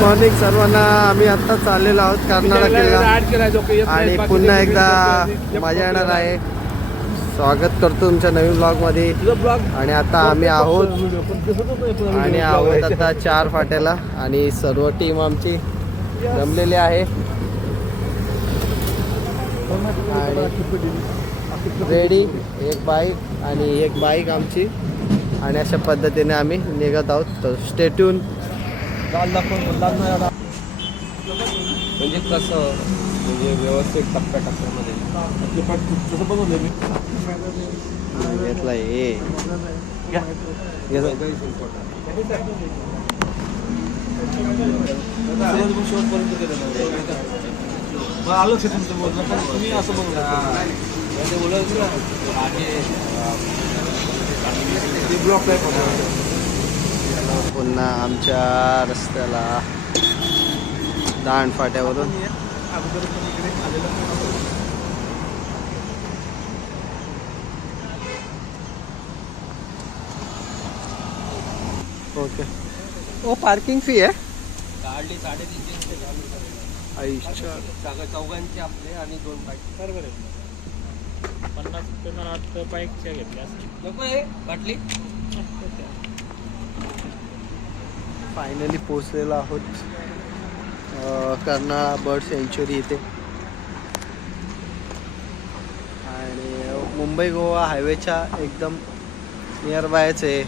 Morning सर्वांना. आम्ही आता चाललेलो आहोत कर्नाळा किल्ला आणि पुन्हा एकदा मजा येणार आहे. स्वागत करतो तुमच्या नवीन ब्लॉगमध्ये. आणि आता आम्ही आहोत आता 4 फाट्याला आणि सर्व टीम आमची जमलेली आहे रेडी. एक बाईक आणि एक बाईक आमची आणि अशा पद्धतीने आम्ही निघत आहोत. तर स्टे ट्यून. म्हणजे कसं म्हणजे व्यवस्थित टप्प्याटप्प्यामध्ये घेतला हे आलो तुमचं बोलणं पण तुम्ही असं ब्लॉक पुन्हा आमच्या रस्त्याला दांड फाट्यावरून ओके. ओ पार्किंग फी आहे काढली 350 चौघांचे आपले आणि 2 बाईक. बरोबर आहे. 50 रुपये मला वाटतं बाईकच्या घेतल्या नको आहे बाटली. फायनली पोचलेलो आहोत कर्नाळा बर्ड सेंच्युरी इथे. आणि मुंबई गोवा हायवेच्या एकदम नियर बायच आहे.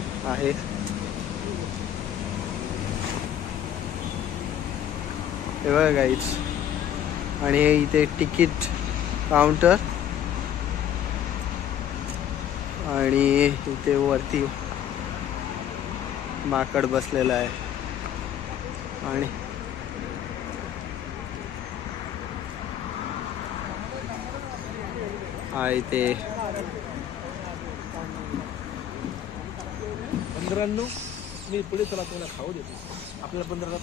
हे बघा गाईज. आणि इथे तिकीट काउंटर आणि इथे वरती माकड बसलेला आहे. आणि हा इथे 15 मी पुढे चला तुम्हाला खाऊ देतो. आपल्याला 15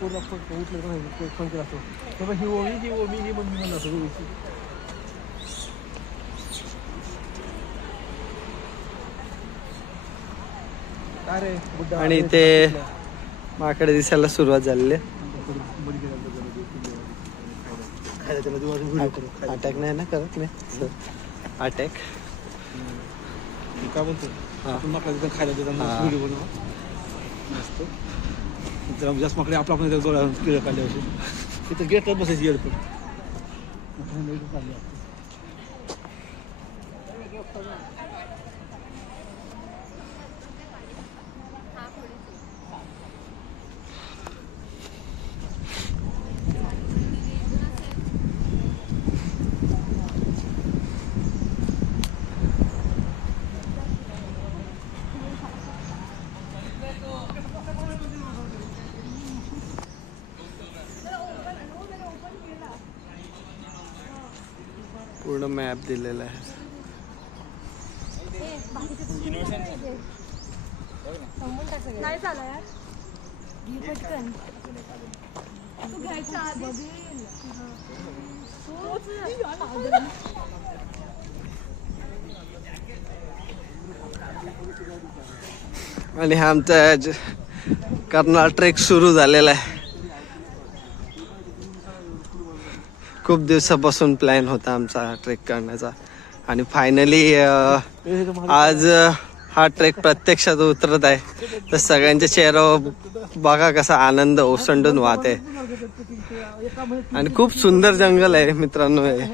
पूर्ण फोन केला असतो तेव्हा ही ओमी ही मम्मी म्हणत असतो. आणि इथे माकडे दिसायला सुरुवात झालेली आहे. अटॅक नाही ना करत मी अटॅक काय बोलतो आपण माकडे खायला देताना व्हिडिओ बनवा मस्त. जर जास्त माकडे आपला आपण किळ काढले असे तिथं गेटवर बसायची एअरपोर्ट. पूर्ण मॅप दिलेला आहे. नाही झालं यार. घे पटकन. तू घ्यायच्या आधी आणि हा आमचा कर्नाळ ट्रेक सुरू झालेला आहे. खूप दिवसापासून प्लॅन होता आमचा ट्रेक करण्याचा आणि फायनली आज हा ट्रेक प्रत्यक्षात उतरत आहे. तर सगळ्यांच्या चेहऱ्यावर बघा कसा आनंद ओसंडून वाहत आहे. आणि खूप सुंदर जंगल आहे मित्रांनो हे.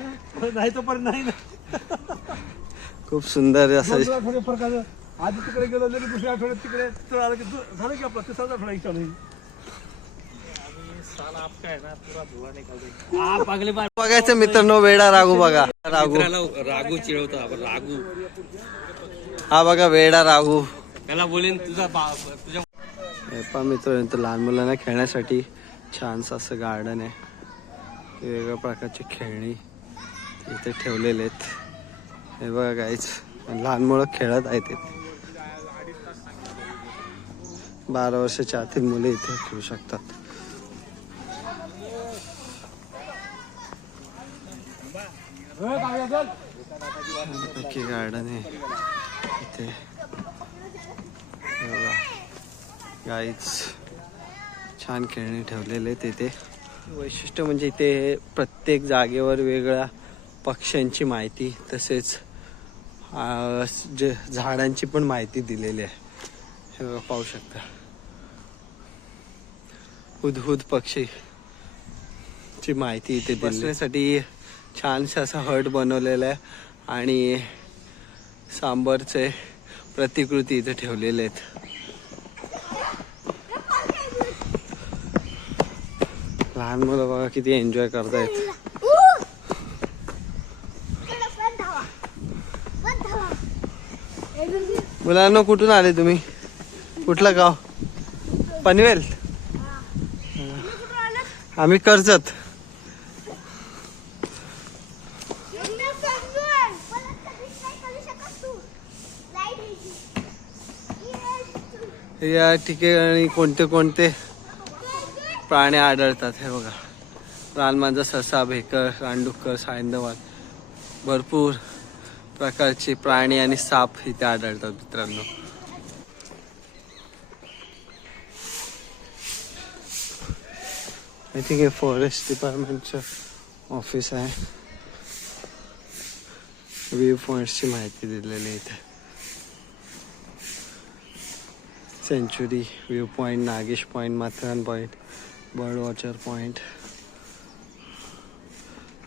खूप सुंदर असं आधी तिकडे गेलो दुसऱ्या आठवड्यात तिकडे झालं की आपला तिसरा आठवडा इच्छा नाही. बघायचं मित्रांनो वेडा राघू. बघा राघू चिडवतो राघू. हा बघा वेडा राघू. त्याला बोलेन तुझा हे पहा मित्रांनो लहान मुलांना खेळण्यासाठी छानसं असं गार्डन आहे. वेगवेगळ्या प्रकारचे खेळणी इथे ठेवलेले आहेत. हे बघा गाईच लहान मुलं खेळत आहेत. 12 वर्षाच्या आतील मुले इथे खेळू शकतात. काय नक्की गार्डन आहे इथे बघा. गाईच छान खेळणी ठेवलेले आहेत इथे. वैशिष्ट्य म्हणजे इथे प्रत्येक जागेवर वेगळ्या पक्ष्यांची माहिती तसेच जे झाडांची पण माहिती दिलेली आहे. हे बघा पाहू शकता. हुदहुद पक्षी ची माहिती इथे बसण्यासाठी छानसा असा हट बनवलेला आहे आणि सांबरचे प्रतिकृती इथे ठेवलेले आहेत. लहान मुलं बघा किती एन्जॉय करतायत. मुलांना कुठून आले तुम्ही? कुठलं गाव? पनवेल. आम्ही कर्जत. या ठिकाणी कोणते कोणते प्राणी आढळतात हे बघा. रानमांजर, ससा, भेकर, रानडुक्कर, सायंदवाल भरपूर प्रकारचे प्राणी आणि साप इथे आढळतात मित्रांनो. आय थिंक हे फॉरेस्ट डिपार्टमेंटचं ऑफिस आहे. व्ह्यू पॉइंट्सची माहिती दिलेली आहे इथे. Century view point, Nagesh point, Matheran point, bird watcher point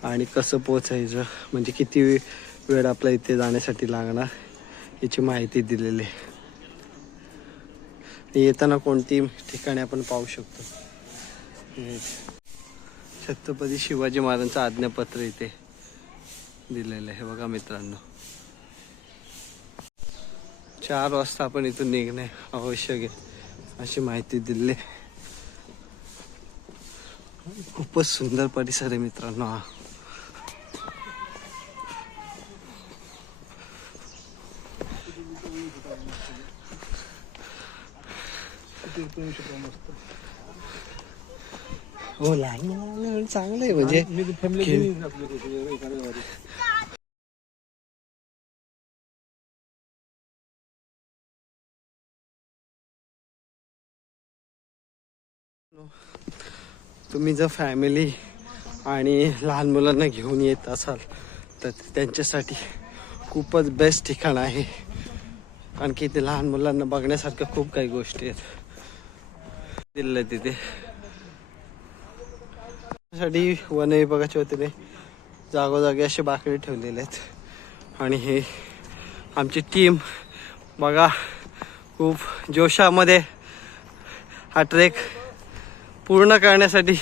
आणि कसं पोचायचं म्हणजे किती वेळ आपल्या इथे जाण्यासाठी लागणार याची माहिती दिलेली आहे. येताना कोणती ठिकाणी आपण पाहू शकतो. छत्रपती शिवाजी महाराजांचं आज्ञापत्र इथे दिलेलं आहे बघा मित्रांनो. 4 वाजता आपण इथून निघणे आवश्यक आहे अशी माहिती दिली. खूपच सुंदर परिसर आहे मित्रांनो हा. हो लहान चांगलं आहे म्हणजे तुम्ही जर फॅमिली आणि लहान मुलांना घेऊन येत असाल तर त्यांच्यासाठी खूपच बेस्ट ठिकाण आहे. कारण की ते लहान मुलांना बघण्यासारख्या खूप काही गोष्टी आहेत दिलेल्या तिथे. साठी वन विभागाच्या वतीने जागोजागी असे बाकडे ठेवलेले आहेत आणि हे आमची टीम बघा खूप जोशामध्ये हा ट्रेक पूर्ण करण्यासाठी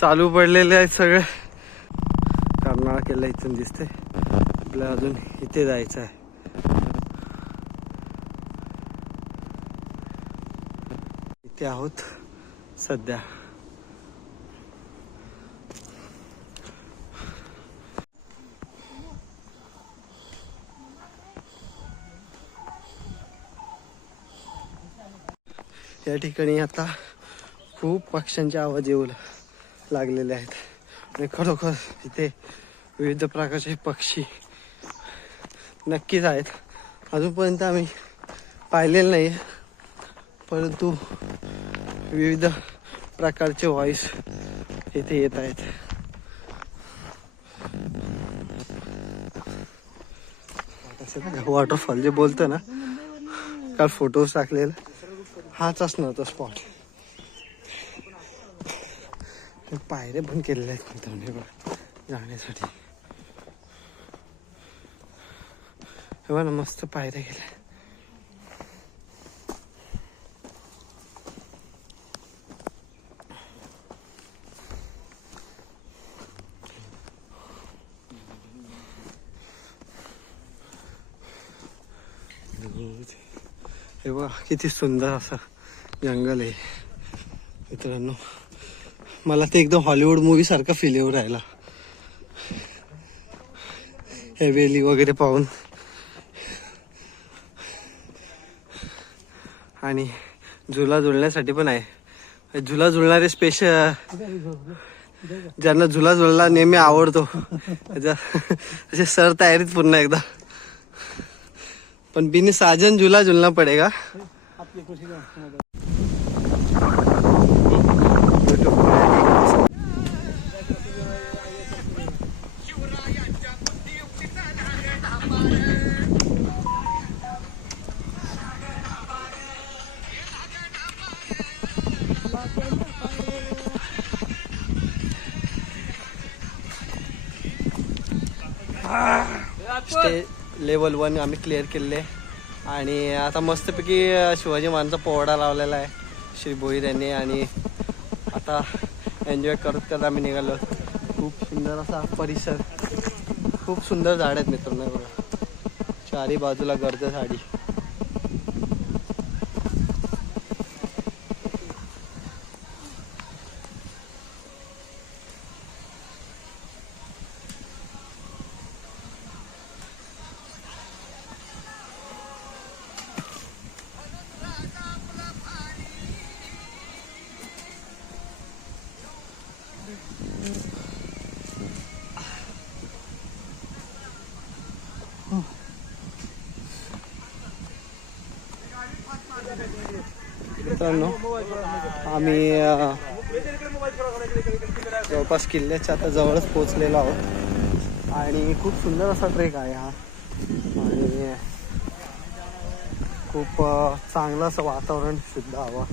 चालू पडलेले आहेत सगळे. कर्नाळा किल्ला इथून दिसते. आपल्याला अजून इथे जायचं आहे. इथे आहोत सध्या. या ठिकाणी आता खूप पक्ष्यांचे आवाज येऊ लागलेले आहेत आणि खरोखर इथे विविध प्रकारचे पक्षी नक्कीच आहेत. अजूनपर्यंत आम्ही पाहिलेलं नाही परंतु विविध प्रकारचे व्हॉइस इथे येत आहेत. वॉटरफॉल जे बोलतो ना काल फोटोज टाकलेला हाच असणार तो स्पॉट. पायऱ्या पण केलेल्या आहेत मित्रांनो जाण्यासाठी. हे बघा मस्त पायऱ्या गेल्या. हे बघा किती सुंदर असं जंगल आहे मित्रांनो. मला ते एकदम हॉलिवूड मूवी सारखा फील येऊ राहिला हे वेली वगैरे पाहून. आणि झुला झुलण्यासाठी पण आहे. झुला झुलणारे स्पेशल ज्यांना झुला झुलला नेहमी आवडतो असे सर तयारीत पूर्ण एकदा पण बिनी साजन झुला झुलना पडेगा. आपली खुशी का? लेवल 1 आम्ही क्लिअर केले आणि आता मस्तपैकी शिवाजी महाराजांचा पोवाडा लावलेला आहे श्री भोईर यांनी आणि आता एन्जॉय करत करत आम्ही निघालो. खूप सुंदर असा परिसर, खूप सुंदर झाड आहेत मित्रांनो बघा, चारी बाजूला गर्द झाडी. मित्रांनो आम्ही जवळपास किल्ल्याच्या आता जवळच पोहोचलेलो आहोत आणि खूप सुंदर असा ट्रेक आहे हा आणि खूप चांगलं असं वातावरण, शुद्ध हवा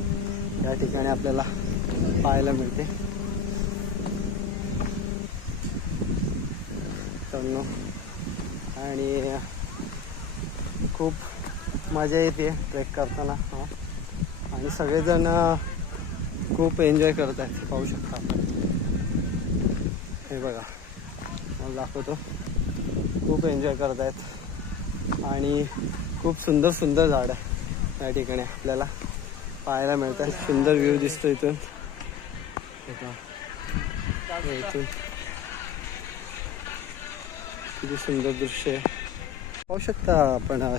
या ठिकाणी आपल्याला पाहायला मिळते. मित्रांनो आणि खूप मजा येते ट्रेक करताना आणि सगळेजण खूप एन्जॉय करत आहेत. पाहू शकता आपण, हे बघा मला दाखवतो, खूप एन्जॉय करत आहेत आणि खूप सुंदर सुंदर झाड आहे या ठिकाणी आपल्याला पाहायला मिळतात. सुंदर व्ह्यू दिसतो इथून, इथून किती सुंदर दृश्य आहे पाहू शकता आपण.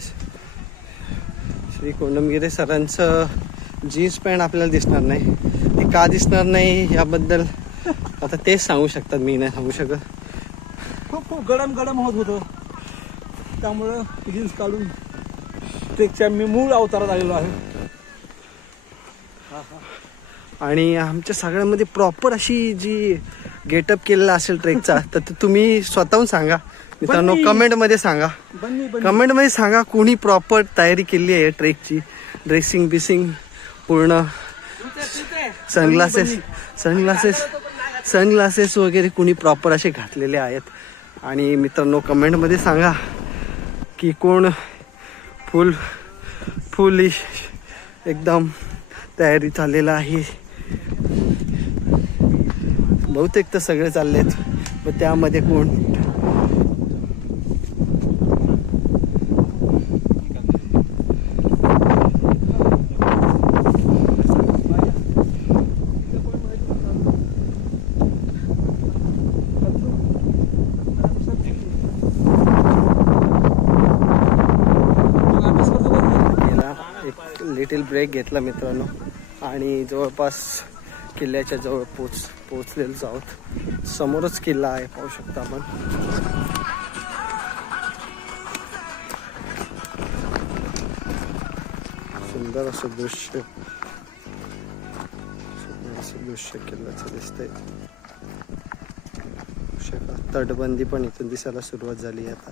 श्री कोंडमगिरे सरांचं जीन्स पॅन्ट आपल्याला दिसणार नाही, ती का दिसणार नाही याबद्दल आता तेच सांगू शकतात, मी नाही सांगू शकत. खूप खूप गरम गरम होत होतं, त्यामुळं जीन्स काढून ट्रेकच्या मी मूळ अवतारात आलेलो आहे. आणि आमच्या सगळ्यांमध्ये प्रॉपर अशी जी गेटअप केलेला असेल ट्रेकचा तर तुम्ही स्वतःहून सांगा मित्रांनो, कमेंटमध्ये सांगा, कमेंटमध्ये सांगा कोणी प्रॉपर तयारी केली आहे ट्रेकची. ड्रेसिंग बिसिंग पूर्ण, सनग्लासेस वगैरे कुणी प्रॉपर असे घातलेले आहेत. आणि मित्रांनो कमेंटमध्ये सांगा की कोण फुल एकदम तयारी चाललेला आहे. बहुतेक तर सगळे चाललेत, पण त्यामध्ये कोण लिटिल ब्रेक घेतला मित्रांनो आणि जवळपास किल्ल्याच्या जवळ पोचलेलो आहोत. समोरच किल्ला आहे पाहू शकता आपण. सुंदर असं दृश्य, किल्ल्याचं दिसतंय. तटबंदी पण इथून दिसायला सुरुवात झाली आता.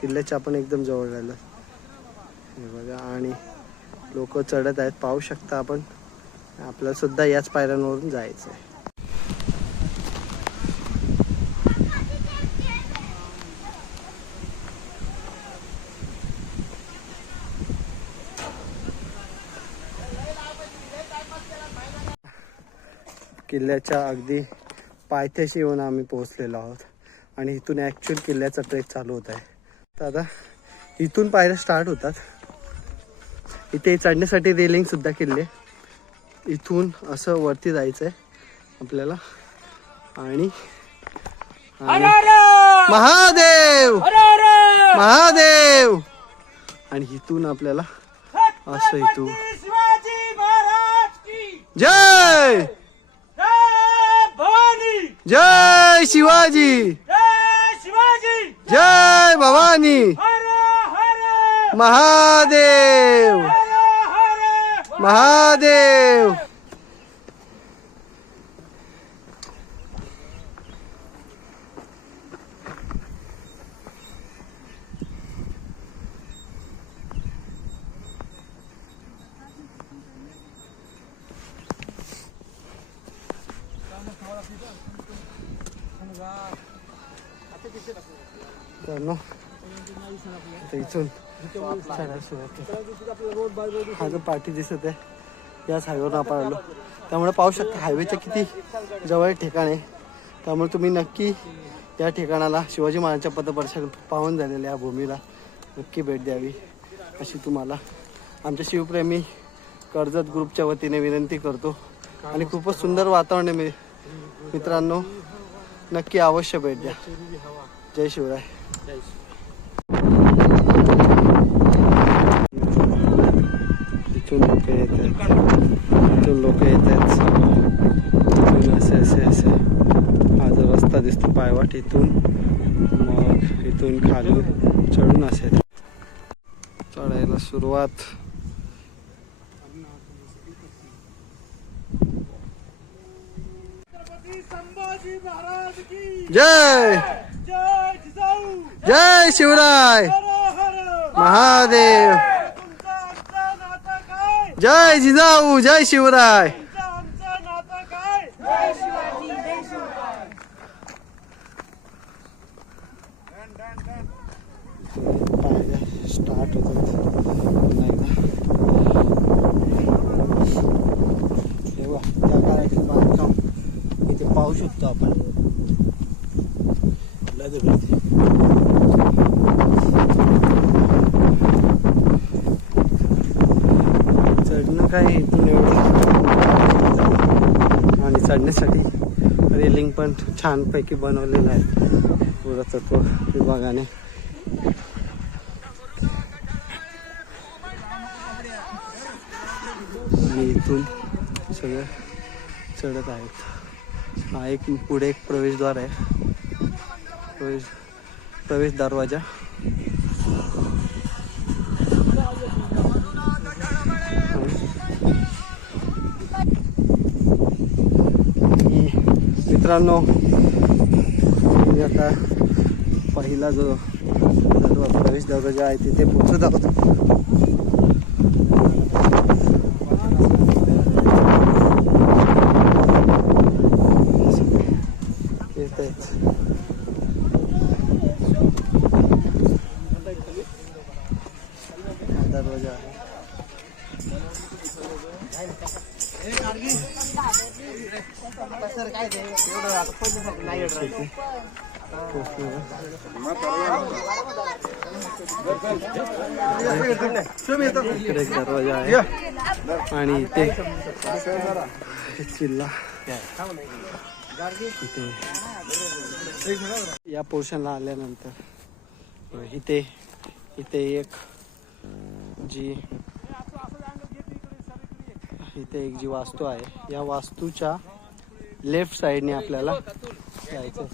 किल्ल्याच्या आपण एकदम जवळ राहिलो हे बघा आणि लोक चढत आहेत पाहू शकता आपण. आपल्याला सुद्धा याच पायऱ्यांवरून जायचं आहे. किल्ल्याच्या अगदी पायथ्याशी येऊन आम्ही पोहोचलेलो आहोत आणि इथून ॲक्च्युअल किल्ल्याचा ट्रेक चालू होत आहे. तर आता इथून पायऱ्या स्टार्ट होतात. इथे चढण्यासाठी रेलिंग सुद्धा केली आहे. इथून असं वरती जायचं आहे आपल्याला आणि महादेव महादेव आणि इथून आपल्याला असं इथून जय जय शिवाजी, जय भवानी, महादेव महादेव. इथून हा जो पाठी दिसत आहे याच हायवेवर आपण आलो. त्यामुळे पाहू शकता हायवेच्या किती जवळ ठिकाण आहे. त्यामुळे तुम्ही नक्की या ठिकाणाला शिवाजी महाराजांच्या पददर्शन पाहून झालेल्या या भूमीला नक्की भेट द्यावी अशी तुम्हाला आमच्या शिवप्रेमी कर्जत ग्रुपच्या वतीने विनंती करतो. आणि खूपच सुंदर वातावरण आहे मित्रांनो, नक्की अवश्य भेट द्या. जय शिवराय. इथून लोक येत आहेत, इथून लोक येत आहेत. इथून असे हा जो रस्ता दिसतो पायवाट, इथून मग इथून खालून चढून असे चढायला सुरुवात. जय जय शिवराय महादेव. जय जिजाऊ, जय शिवराय. स्टार्ट होतात तेव्हा त्या काळाचे बांधकाम इथे पाहू शकतो आपण. चढणं काय इथून एवढं आणि चढण्यासाठी रेलिंग पण छानपैकी बनवलेलं आहे पुरातत्व विभागाने. आणि इथून सगळं चढत आहेत. हा एक पुढे एक प्रवेशद्वार आहे, प्रवेश दरवाजा. मित्रांनो मी आता पहिला जो प्रवेश दरवाजा आहे तिथे पोहोचत आहोत. दरवाजा आहे. इकडे एक दरवाजा आहे आणि इथे किल्ला. इथे या पोर्शनला आल्यानंतर इथे एक जी वास्तू आहे या वास्तूच्या लेफ्ट साइडने आपल्याला जायचं.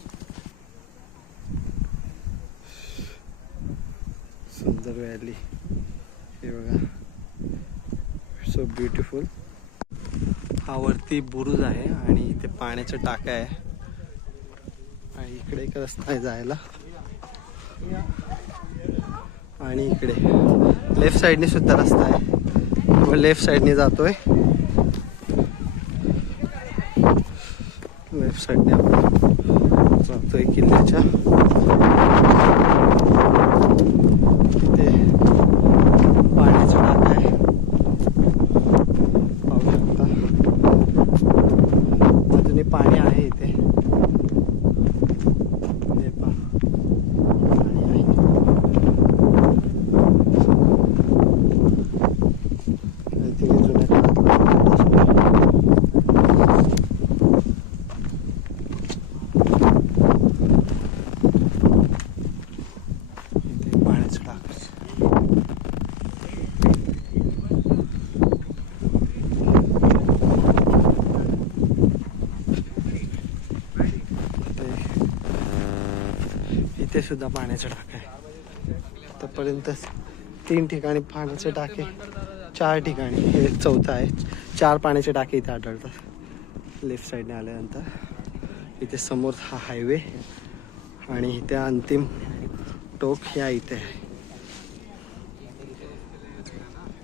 सुंदर व्हॅली हे बघा, सो ब्युटिफुल. हा वरती बुरुज आहे आणि इथे पाण्याच्या टाक्या आहे आणि इकडे एक रस्ता आहे जायला. आणि इकडे लेफ्ट साइडने सुद्धा रस्ता आहे, लेफ्ट साइडने जातोय. लेफ्ट साइडने आपण जातोय किल्ल्याच्या. इथे पाण्याचा टाका आहे पाहू शकता. अजूनही पाणी आहे इथे. हे पहा पाणी आहे. इथे जुन्या काळात सुद्धा पाण्याचे टाके आहे. आतापर्यंत 3 ठिकाणी पाण्याचे टाके, 4 ठिकाणी, हे चौथा आहे. 4 पाण्याचे टाके इथे आढळतात लेफ्ट साईडने आल्यानंतर. इथे समोर हा हायवे आणि इथे अंतिम टोक या इथे आहे.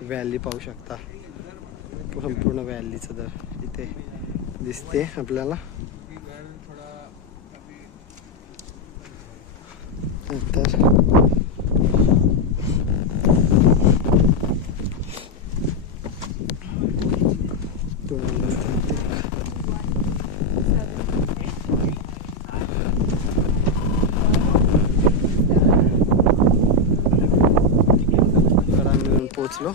व्हॅली पाहू शकता, संपूर्ण व्हॅलीचं दर इथे दिसते आपल्याला. नंतर मिळून पोचलो.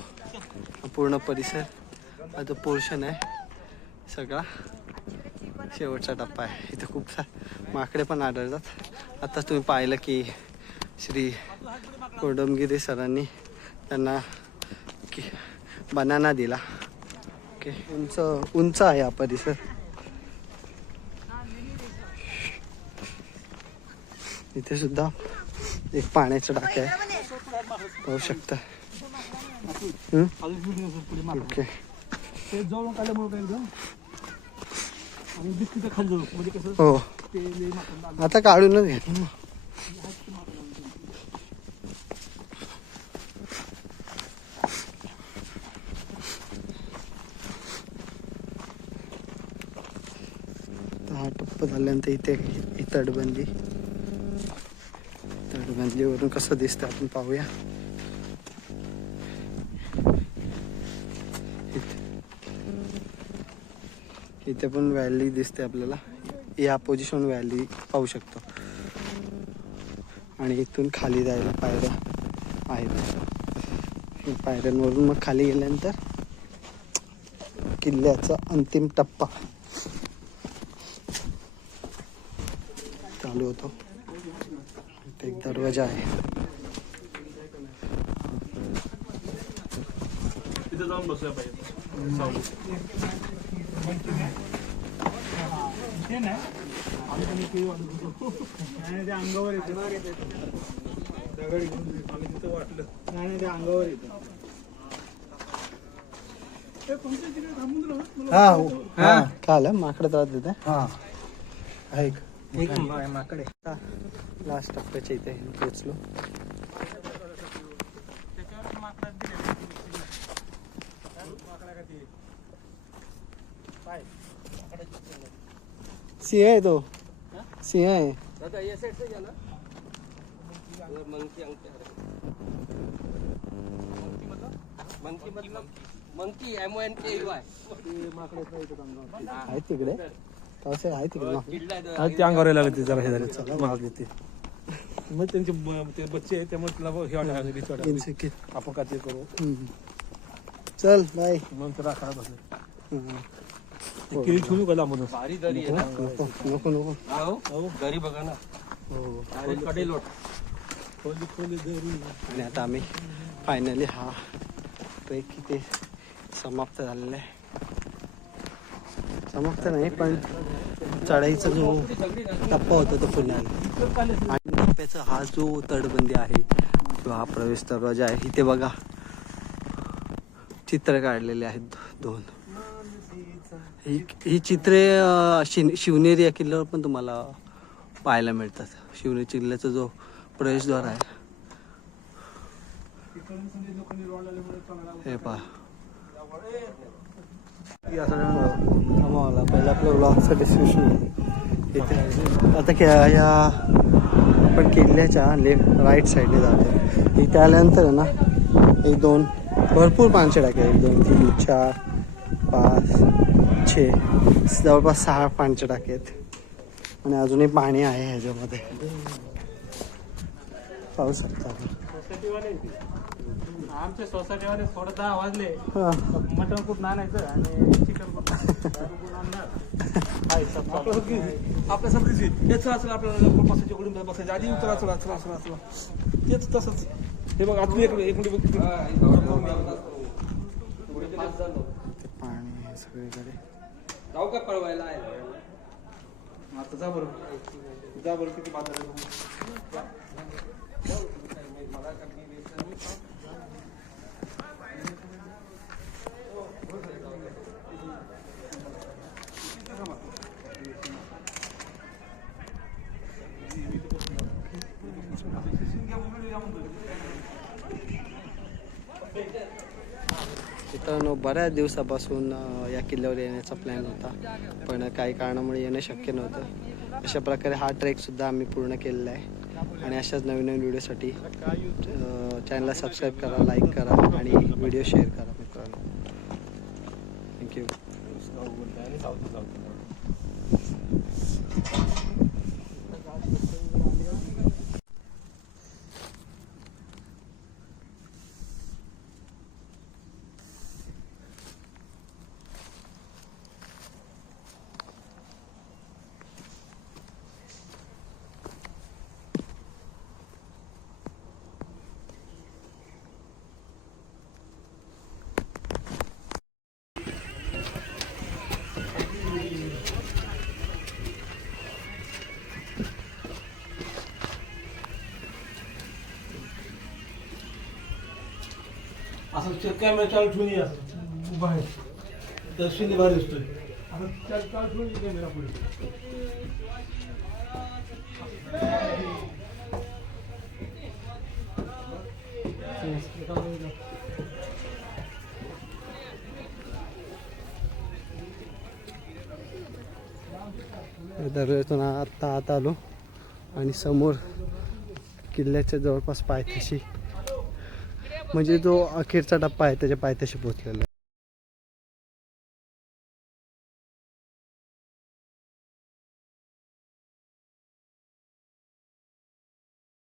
पूर्ण परिसर हा जो पोर्शन आहे सगळा शेवटचा टप्पा आहे. इथे खूप माकडे पण आढळतात. आता तुम्ही पाहिलं की श्री कोडमगिरी सरांनी त्यांना बनाना दिला. ओके, उंच आहे हा परिसर. इथे सुद्धा एक पाण्याचं टाके आहे पाहू शकता. ओके, ते जवळून काढल्यामुळे एकदम आणि बिस्किट खाली जाऊ म्हणजे कसं हो, ते लई माकड आता काढूनच घ्या. हा टप्पा झाल्यानंतर इथे ही तटबंदीवरून कसं दिसतं आपण पाहूया. इथे पण व्हॅली दिसते आपल्याला. या पोझिशन व्हॅली पाहू शकतो. आणि इथून खाली जायला पायऱ्या आहेत. पायऱ्यांवरून मग खाली गेल्यानंतर किल्ल्याचा अंतिम टप्पा चालू होतो. इथे एक दरवाजा आहे. तिथे जाऊन बसूया पाहिजे. ते नाही आम्ही त्यांनी केळी वाटत होतो नाही, ते अंगावर येतं दगड घेऊन आम्ही तिथं वाटलं नाही, ते अंगावर येतं. हा काय माकडं त्रास देत आहे. माकडे लास्ट टप्प्याच्या इथे पोचलो. सिंह आहे तो, सिंह आहे. आहे तिकडे तसे आहे तिकडे. ते अंगावर यायला लागले जरा हे झाले. चला मागले ते मग त्यांचे ते बच्चे आहे त्यामुळे तुला हे वाटायला भीती वाटायला आपण का ते करू. चल बाय. मग तर राखा बसले केळी ठेवू का लांबून. नको नको घरी बघा ना. आणि आता आम्ही फायनली हा ट्रेक इथे समाप्त झालेला आहे. समाप्त नाही पण चढाईचा जो टप्पा होता तो पुन्हा आला. आणि टप्प्याचा हा जो तटबंदी आहे किंवा हा प्रवेश दरवाजा आहे, इथे बघा चित्र काढलेले आहेत 2. ही चित्रे शिवनेरी या किल्ल्यावर पण तुम्हाला पाहायला मिळतात. शिवनेरी किल्ल्याचा जो प्रवेशद्वार आहे हे पहा. पहिला आपल्या ब्लॉगचं डिस्क्रिप्शन इथे. आता या आपण किल्ल्याच्या राईट साईडने जातो. इथे आल्यानंतर ना 1 2 भरपूर पाण्याचे टाके. 1 2 3 4 5 6 जवळपास 6 पाण्याचे टाके आहेत. आणि अजूनही पाणी आहे ह्याच्यामध्ये पाहू शकता. आमच्या सोसायटीवाले 10:30 वाजले मटण कुठून आणायचं आणि चिकन कुठून आणणार. आपल्यासारखीच चला आपल्याला बसायच्या बसायचं आधी चला चला चला चला चला तेच तसंच. हे बघ आता पाणी सगळीकडे. जाऊ का पळवायला आता जा बरं किती बाजार इथं बऱ्याच दिवसापासून या किल्ल्यावर येण्याचा प्लॅन होता, पण काही कारणामुळे येणं शक्य नव्हतं. अशा प्रकारे हा ट्रेकसुद्धा आम्ही पूर्ण केलेला आहे. आणि अशाच नवीन नवीन व्हिडिओसाठी चॅनलला सबस्क्राईब करा, लाईक करा आणि व्हिडिओ शेअर करा मित्रांनो. थँक्यू. असं कॅमेरा चालू ठेवून ये, असं उभा आहे तर शिंदे भारी दिसतोय. असं चालू ठेवून ये कॅमेरा पुढे. दरवेळेतून आत्ता आत आलो आणि समोर किल्ल्याच्या जवळपास पायथ्याशी, म्हणजे जो अखेरचा टप्पा आहे त्याच्या पायथ्याशी पोहोचलेला आहे.